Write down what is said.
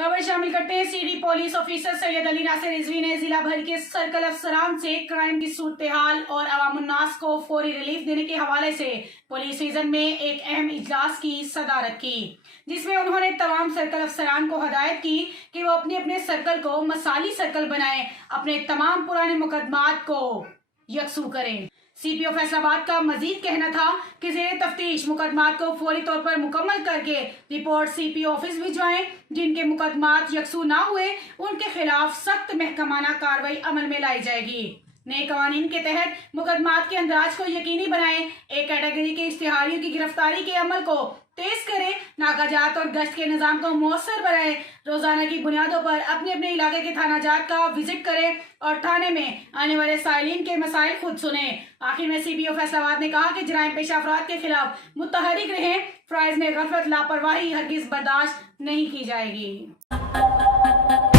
खबर शामिल करते हैं। City police officer Syed Ali Nasir Rizvi ने जिला भर के सर्कल अफसरान से क्राइम की सूरत हाल और अवामुन्नास को फौरी रिलीफ देने के हवाले से पुलिस रीजन में एक अहम इजलास की सदारत की, जिसमें उन्होंने तमाम सर्कल अफसरान को हदायत की कि वो अपने अपने सर्कल को मसाली सर्कल बनाएं, अपने तमाम पुराने मुकदमात को यकसू करें। सीपीओ फैसलाबाद का मजीद कहना था कि ज़ेरे तफ्तीश मुकदमात को फौरी तौर पर मुकम्मल करके रिपोर्ट सीपीओ ऑफिस भिजवाएं। जिनके मुकदमात यकसू ना हुए उनके खिलाफ सख्त महकमाना कार्रवाई अमल में लाई जाएगी। नए कवानीन के तहत मुकदमात के अंदाज को यकीनी बनाएं, एक कैटेगरी के इश्तिहारियों की गिरफ्तारी के अमल को तेज करें, नाकाजात और गश्त के निजाम को मौसर बनाएं, रोजाना की बुनियादों पर अपने अपने इलाके के थाना जात का विजिट करें और थाने में आने वाले साइलिन के मसाइल खुद सुने। आखिर में सीपीओ फैसलाबाद ने कहा कि जराइम पेशा अफराद के खिलाफ मुतहरिक रहें, फ्राइज में गफलत लापरवाही हरगिज बर्दाश्त नहीं की जाएगी।